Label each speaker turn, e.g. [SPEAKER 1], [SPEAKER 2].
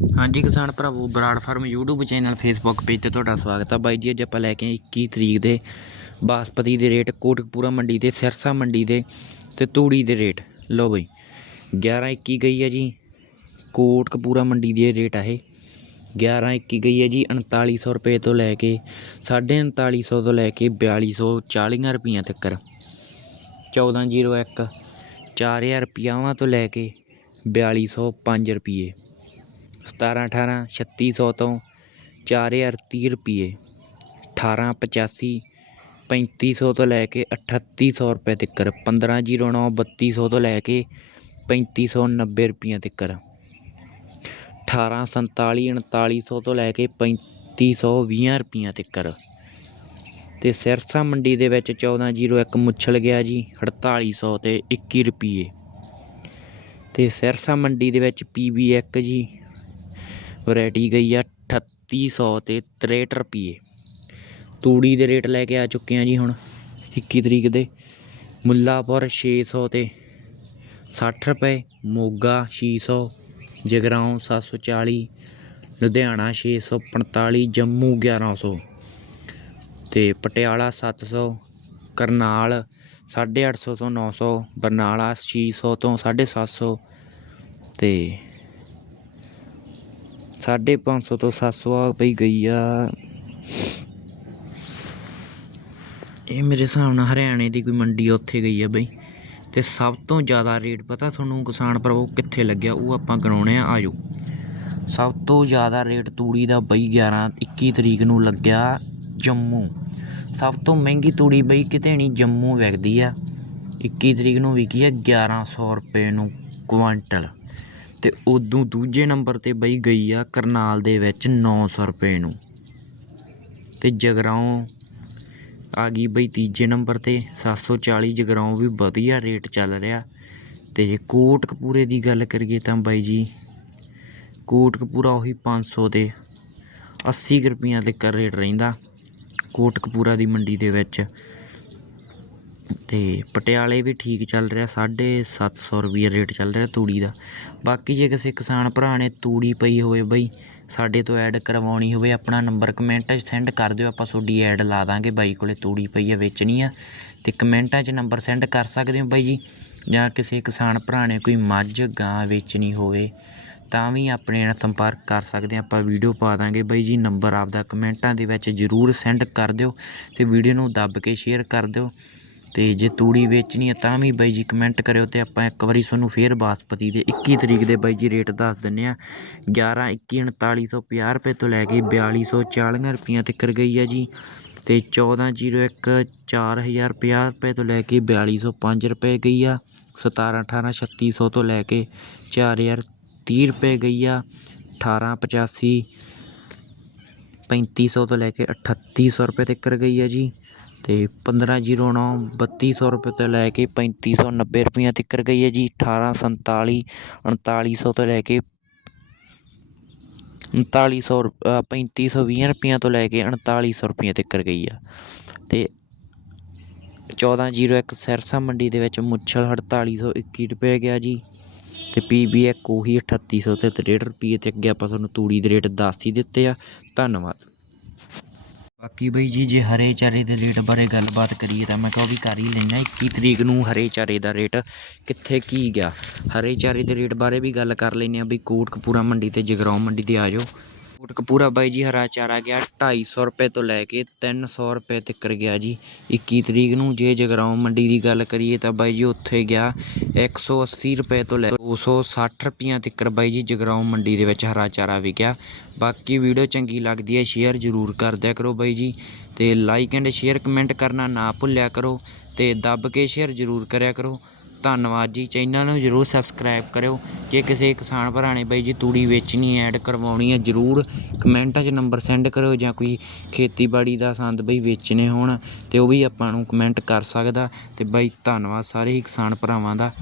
[SPEAKER 1] ਹਾਂਜੀ, ਕਿਸਾਨ ਭਰਾਵੋ, Brar farm YouTube channel, Facebook page ਤੇ ਤੁਹਾਡਾ ਸਵਾਗਤ ਆ। ਬਾਈ ਜੀ, ਅੱਜ ਆਪਾਂ ਲੈ ਕੇ ਆਏ 21 ਤਰੀਕ ਦੇ ਬਾਸਪਤੀ ਦੇ ਰੇਟ, ਕੋਟਕਪੂਰਾ ਮੰਡੀ ਦੇ, ਸਿਰਸਾ ਮੰਡੀ ਦੇ ਤੇ ਤੂੜੀ ਦੇ ਰੇਟ। ਲਓ ਬਾਈ 11 21 ਗਈ ਹੈ ਜੀ, ਕੋਟਕਪੂਰਾ ਮੰਡੀ ਦੇ ਰੇਟ ਆ ਇਹ। 11 21 ਗਈ ਹੈ ਜੀ 3900 ਰੁਪਏ ਤੋਂ ਲੈ ਕੇ 3950 ਤੋਂ ਲੈ ਕੇ 4240 ਰੁਪਈਆ ਤੱਕ 1401 4000 ਰੁਪਈਆਵਾਂ ਤੋਂ ਲੈ ਕੇ 4205 ਰੁਪਏ ਸਤਾਰਾਂ ਅਠਾਰਾਂ ਛੱਤੀ ਸੌ ਤੋਂ ਚਾਰ ਹਜ਼ਾਰ ਤੀਹ ਰੁਪਏ। ਅਠਾਰਾਂ, ਪਚਾਸੀ, ਪੈਂਤੀ ਸੌ ਤੋਂ ਲੈ ਕੇ ਅਠੱਤੀ ਸੌ ਰੁਪਏ ਤੱਕ। ਪੰਦਰਾਂ ਜੀਰੋ ਨੌ, ਬੱਤੀ ਸੌ ਤੋਂ ਲੈ ਕੇ ਪੈਂਤੀ ਸੌ ਨੱਬੇ ਰੁਪਈਆਂ ਤੱਕ। ਅਠਾਰਾਂ, ਸੰਤਾਲੀ ਉਨਤਾਲੀ ਸੌ ਤੋਂ ਲੈ ਕੇ ਪੈਂਤੀ ਸੌ ਵੀਹਾਂ ਰੁਪਈਆਂ ਤੱਕ। ਤੇ ਸਿਰਸਾ ਮੰਡੀ ਦੇ ਵਿੱਚ 1401 ਮੁੱਛਲ ਗਿਆ ਜੀ 4800 ਤੇ 21 ਰੁਪਏ ਤੇ ਸਿਰਸਾ ਮੰਡੀ ਦੇ ਵਿੱਚ PB1 ਜੀ ਵੈਰਾਈਟੀ ਗਈ ਆ 3800 ਤੇ 63 ਰੁਪਏ ਤੂੜੀ ਦੇ ਰੇਟ ਲੈ ਕੇ ਆ ਚੁੱਕੇ ਆ ਜੀ ਹੁਣ 21 ਤਰੀਕ ਦੇ। ਮੁੱਲਾਪੁਰ 600 ਤੇ 60 ਰੁਪਏ, ਮੋਗਾ 600 ਜਗਰਾਉਂ 740 ਲੁਧਿਆਣਾ 645 ਜੰਮੂ 1100 ਤੇ ਪਟਿਆਲਾ 700 ਕਰਨਾਲ 850 ਤੋਂ 900 ਬਰਨਾਲਾ 600 ਤੋਂ 750 ਤੇ 550 ਤੋਂ 700 ਆ ਪਈ ਗਈ ਆ। ਇਹ ਮੇਰੇ ਹਿਸਾਬ ਨਾਲ ਹਰਿਆਣੇ ਦੀ ਕੋਈ ਮੰਡੀ ਆ, ਉੱਥੇ ਗਈ ਆ ਬਈ। ਤੇ ਸਭ ਤੋਂ ਜ਼ਿਆਦਾ ਰੇਟ ਪਤਾ ਤੁਹਾਨੂੰ ਕਿਸਾਨ ਭਰਾਵੋ ਕਿੱਥੇ ਲੱਗਿਆ? ਉਹ ਆਪਾਂ ਗਣਾਉਣੇ ਆ ਆਜੋ। ਸਭ ਤੋਂ ਜ਼ਿਆਦਾ ਰੇਟ ਤੂੜੀ ਦਾ ਬਈ 11 21 ਤਰੀਕ ਨੂੰ ਲੱਗਿਆ ਜੰਮੂ। ਸਭ ਤੋਂ ਮਹਿੰਗੀ ਤੂੜੀ ਬਈ ਕਿਤੇ ਨਹੀਂ ਜੰਮੂ ਵਿਕਦੀ ਆ। 21 ਤਰੀਕ ਨੂੰ ਵਿਕੀ ਆ 1100 ਰੁਪਏ ਨੂੰ ਕੁਆਂਟਲ। ਅਤੇ ਉਦੋਂ ਦੂਜੇ ਨੰਬਰ ਤੇ ਬਈ ਗਈ ਆ ਕਰਨਾਲ ਦੇ ਵਿੱਚ ਨੌ ਸੌ ਰੁਪਏ ਨੂੰ। ਅਤੇ ਜਗਰਾਉਂ ਆ ਗਈ ਬਈ ਤੀਜੇ ਨੰਬਰ ਤੇ 740 ਜਗਰਾਉਂ ਵੀ ਵਧੀਆ ਰੇਟ ਚੱਲ ਰਿਹਾ। ਤੇ ਜੇ ਕੋਟਕਪੂਰੇ ਦੀ ਗੱਲ ਕਰੀਏ ਤਾਂ ਬਾਈ ਜੀ, ਕੋਟਕਪੂਰਾ ਉਹੀ 500 ਤੇ 80 ਕੁ ਰੁਪਈਆਂ ਤੱਕ ਰੇਟ ਰਹਿੰਦਾ ਕੋਟਕਪੂਰਾ ਦੀ ਮੰਡੀ ਦੇ ਵਿੱਚ। ਅਤੇ ਪਟਿਆਲੇ ਵੀ ਠੀਕ ਚੱਲ ਰਿਹਾ, ਸਾਢੇ ਸੱਤ ਸੌ ਰੁਪਈਆ ਰੇਟ ਚੱਲ ਰਿਹਾ ਤੂੜੀ ਦਾ। ਬਾਕੀ ਜੇ ਕਿਸੇ ਕਿਸਾਨ ਭਰਾ ਨੇ ਤੂੜੀ ਪਈ ਹੋਵੇ ਬਈ, ਸਾਡੇ ਤੋਂ ਐਡ ਕਰਵਾਉਣੀ ਹੋਵੇ, ਆਪਣਾ ਨੰਬਰ ਕਮੈਂਟਾਂ 'ਚ ਸੈਂਡ ਕਰ ਦਿਓ, ਆਪਾਂ ਤੁਹਾਡੀ ਐਡ ਲਾ ਦਾਂਗੇ, ਬਾਈ ਕੋਲੇ ਤੂੜੀ ਪਈ ਆ, ਵੇਚਣੀ ਆ। ਤੇ ਕਮੈਂਟਾਂ 'ਚ ਨੰਬਰ ਸੈਂਡ ਕਰ ਸਕਦੇ ਹੋ ਬਾਈ ਜੀ, ਜਾਂ ਕਿਸੇ ਕਿਸਾਨ ਭਰਾ ਨੇ ਕੋਈ ਮੱਝ, ਗਾਂ ਵੇਚਣੀ ਹੋਵੇ, ਤਾਂ ਵੀ ਆਪਣੇ ਨਾਲ ਸੰਪਰਕ ਕਰ ਸਕਦੇ ਆ ਆਪਾਂ ਵੀਡੀਓ ਪਾ ਦਾਂਗੇ ਬਾਈ ਜੀ, ਨੰਬਰ ਆਪਦਾ ਕਮੈਂਟਾਂ ਦੇ ਵਿੱਚ ਜ਼ਰੂਰ ਸੈਂਡ ਕਰ ਦਿਓ, ਤੇ ਵੀਡੀਓ ਨੂੰ ਦੱਬ ਕੇ ਸ਼ੇਅਰ ਕਰ ਦਿਓ। ਤੇ ਜੇ ਤੂੜੀ ਵੇਚਣੀ ਹੈ ਤਾਂ ਵੀ ਬਾਈ ਜੀ ਕਮੈਂਟ ਕਰਿਓ ਤੇ ਆਪਾਂ ਇੱਕ ਵਾਰੀ ਤੁਹਾਨੂੰ ਫੇਰ ਬਾਸਪਤੀ ਦੇ 21 ਤਰੀਕ ਦੇ ਬਾਈ ਜੀ ਰੇਟ ਦੱਸ ਦਿੰਨੇ ਆ। 11 21 3950 ਰੁਪਏ ਤੋਂ ਲੈ ਕੇ 4240 ਰੁਪਈਆਂ ਤੱਕ ਗਈ ਆ ਜੀ। ਤੇ 1401 4050 ਰੁਪਏ ਤੋਂ ਲੈ ਕੇ 4205 ਰੁਪਏ ਗਈ ਆ। 17 18 3600 ਤੋਂ ਲੈ ਕੇ 4030 ਰੁਪਏ ਗਈ ਆ। 1885 3500 ਤੋਂ ਲੈ ਕੇ 3800 ਰੁਪਏ ਤੱਕ ਗਈ ਆ ਜੀ। ਤੇ 1509 3200 ਰੁਪਏ ਤੋਂ ਲੈ ਕੇ 3590 ਰੁਪਈਆ ਤੱਕ ਗਈ ਹੈ ਜੀ। 1847 3900 ਤੋਂ ਲੈ ਕੇ 3900 3520 ਰੁਪਈਆ ਤੋਂ ਲੈ ਕੇ 3900 ਰੁਪਈਆ ਤੱਕ ਗਈ ਆ। ਤੇ 1401 ਸਿਰਸਾ ਮੰਡੀ ਦੇ ਵਿੱਚ ਮੁੱਛਲ 4821 ਰੁਪਏ ਗਿਆ ਜੀ। ਤੇ ਪੀਬੀ ਇੱਕ ਉਹੀ 3800 ਤੇ 63 ਰੁਪਏ ਤੇ ਅੱਗੇ ਆਪਾਂ ਤੁਹਾਨੂੰ ਤੂੜੀ ਦੇ ਰੇਟ ਦੱਸ ਹੀ ਦਿੱਤੇ ਆ। ਧੰਨਵਾਦ। ਬਾਕੀ ਬਈ ਜੀ, ਜੇ ਹਰੇ ਚਾਰੇ ਦੇ ਰੇਟ ਬਾਰੇ ਗੱਲਬਾਤ ਕਰੀਏ ਤਾਂ ਮੈਂ ਕਿਹਾ ਉਹ ਵੀ ਕਰ ਹੀ ਲੈਣਾ 21 ਤਰੀਕ ਨੂੰ ਹਰੇ ਚਾਰੇ ਦਾ ਰੇਟ ਕਿੱਥੇ ਕੀ ਗਿਆ? ਹਰੇ ਚਾਰੇ ਦੇ ਰੇਟ ਬਾਰੇ ਵੀ ਗੱਲ ਕਰ ਲੈਨੇ ਆ ਬਈ ਕੋਟਕਪੂਰਾ ਮੰਡੀ ਤੇ ਜਗਰਾਉਂ ਮੰਡੀ ਤੇ ਆ ਜਾਓ। ਕੋਟਕਪੂਰਾ ਬਾਈ ਜੀ, ਹਰਾ ਚਾਰਾ ਗਿਆ 250 ਰੁਪਏ ਤੋਂ ਲੈ ਕੇ 300 ਰੁਪਏ ਤੱਕ ਗਿਆ ਜੀ। 21 ਤਰੀਕ ਨੂੰ ਜੇ ਜਗਰਾਉਂ ਮੰਡੀ ਦੀ ਗੱਲ ਕਰੀਏ ਤਾਂ ਬਾਈ ਜੀ ਉੱਥੇ ਗਿਆ 180 ਰੁਪਏ ਤੋਂ ਲੈ 260 ਰੁਪਈਆ ਤੱਕ ਬਾਈ ਜੀ ਜਗਰਾਉਂ ਮੰਡੀ ਦੇ ਵਿੱਚ ਹਰਾ ਚਾਰਾ ਵਿਕਿਆ। ਬਾਕੀ ਵੀਡੀਓ ਚੰਗੀ ਲੱਗਦੀ ਹੈ, ਸ਼ੇਅਰ ਜ਼ਰੂਰ ਕਰ ਦਿਆ ਕਰੋ ਬਾਈ ਜੀ ਤੇ ਲਾਈਕ ਐਂਡ ਸ਼ੇਅਰ ਕਮੈਂਟ ਕਰਨਾ ਨਾ ਭੁੱਲਿਆ ਕਰੋ ਤੇ ਦੱਬ ਕੇ ਸ਼ੇਅਰ ਜ਼ਰੂਰ ਕਰਿਆ ਕਰੋ। ਧੰਨਵਾਦ ਜੀ। ਚੈਨਲ ਨੂੰ ਜ਼ਰੂਰ ਸਬਸਕ੍ਰਾਈਬ ਕਰਿਓ। ਜੇ ਕਿਸੇ ਕਿਸਾਨ ਭਰਾ ਨੇ ਬਾਈ ਜੀ ਤੂੜੀ ਵੇਚਣੀ ਐਡ ਕਰਵਾਉਣੀ ਹੈ, ਜ਼ਰੂਰ ਕਮੈਂਟਾਂ 'ਚ ਨੰਬਰ ਸੈਂਡ ਕਰਿਓ ਜਾਂ ਕੋਈ ਖੇਤੀਬਾੜੀ ਦਾ ਸੰਦ ਬਈ ਵੇਚਣੇ ਹੋਣ, ਤੇ ਉਹ ਵੀ ਆਪਾਂ ਨੂੰ ਕਮੈਂਟ ਕਰ ਸਕਦਾ। ਤੇ ਬਾਈ, ਧੰਨਵਾਦ ਸਾਰੇ ਹੀ ਕਿਸਾਨ ਭਰਾਵਾਂ ਦਾ।